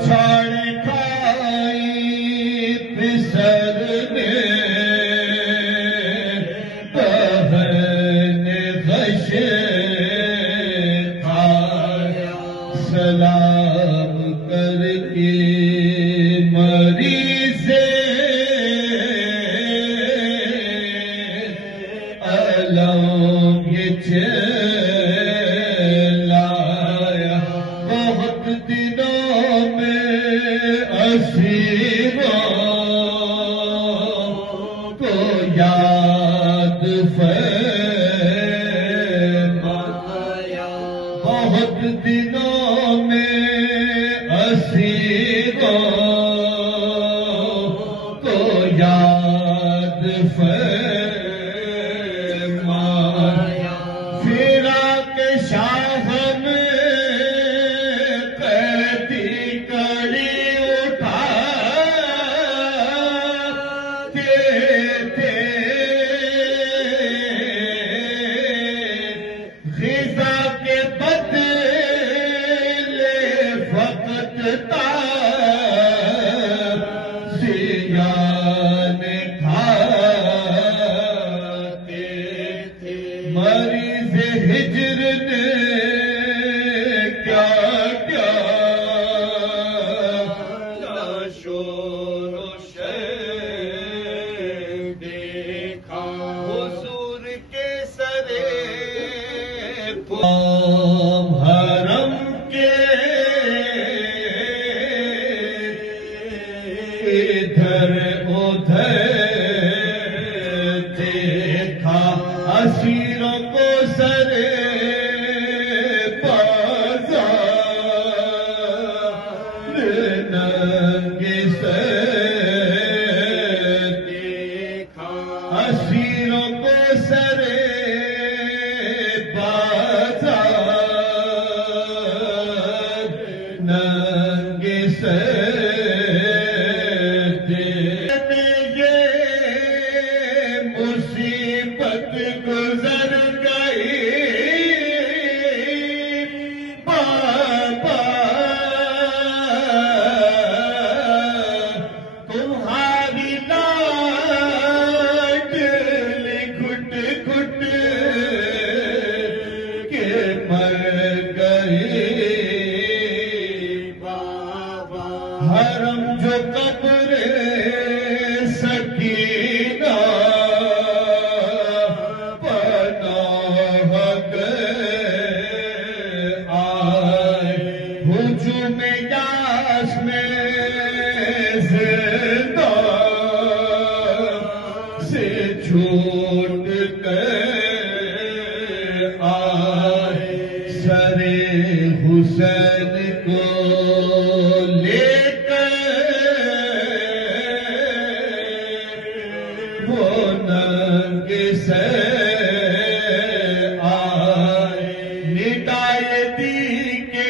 چھاڑ کھائی پسر نے بہن غش کھایا سلام کر کے مریض علم یہ چلایا بہت دنوں میں اسیروں کو یاد فرمایا بہت دنوں میں اسیروں کو یاد فرمایا فراق شاہ میں قیدی کڑی اٹھاتے تھے غذا کے بدلے فقط تعزیان کھاتے تھے مریض ہجر نے کیا کیا شور و شر دیکھا حضور کے سرے حرم کے ادھر ادھر دیکھا اسیروں کو سرے بازار ننگے سے دیکھا اسیروں کو سرے بازار ننگے سے مصیبت گزر گئی بابا تمہاری لاڈلی گھٹ گھٹ کے مر گئی بابا حرم جو قبر سکینہ ہجوم یاس میں زندہ سے چھوٹ کر آئے سر حسین کو لے کر وہ ننگے سے آئے ندائے دی کے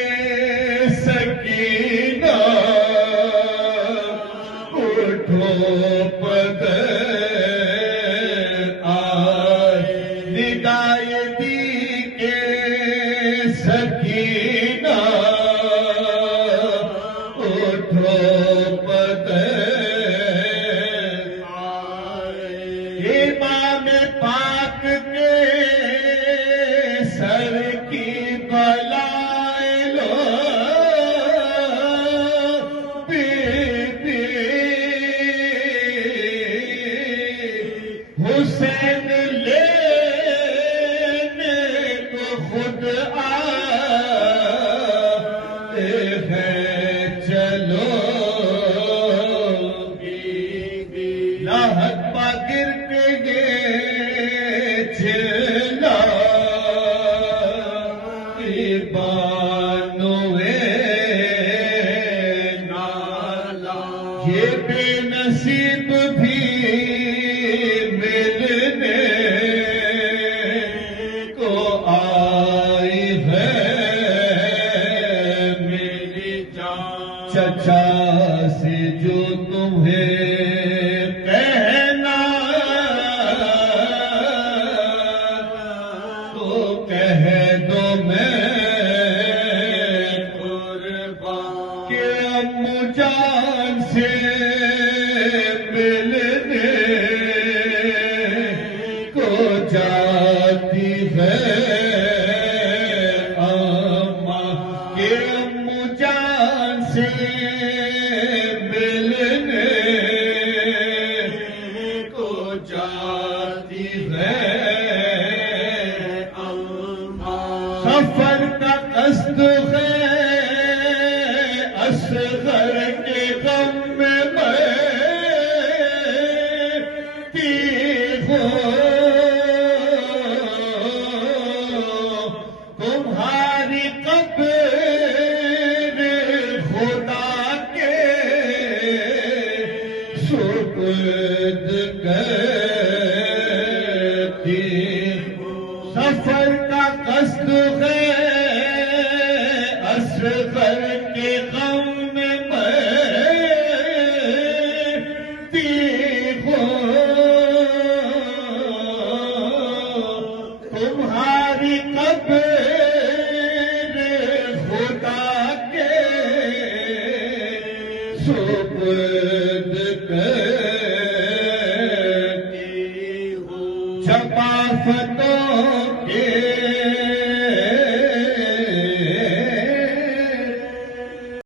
سکینہ اٹھو پدر آئے ندائے دی کے سکینہ اٹھو پدر آئے امام پاک کے سر کی بلائے لو حسین لینے کو خود آتے ہیں چلو لاحق پا گر کے گئے چلا بانوے نالا یہ بے نصیب بھی ملنے کو آئی ہے میری جان چچا سے جو تمہیں کہنا تو کہہ دو میں قربان کہ ہے اما کے جان سے ملنے کو جاتی ہے اما سفر کا قصد ہے اصغر کے غم میں تمہاری قبر خدا کے سپرد کرتی سفر کا قصد ہے اصغر کے غم میں تمہاری قبر خدا کے سپرد کر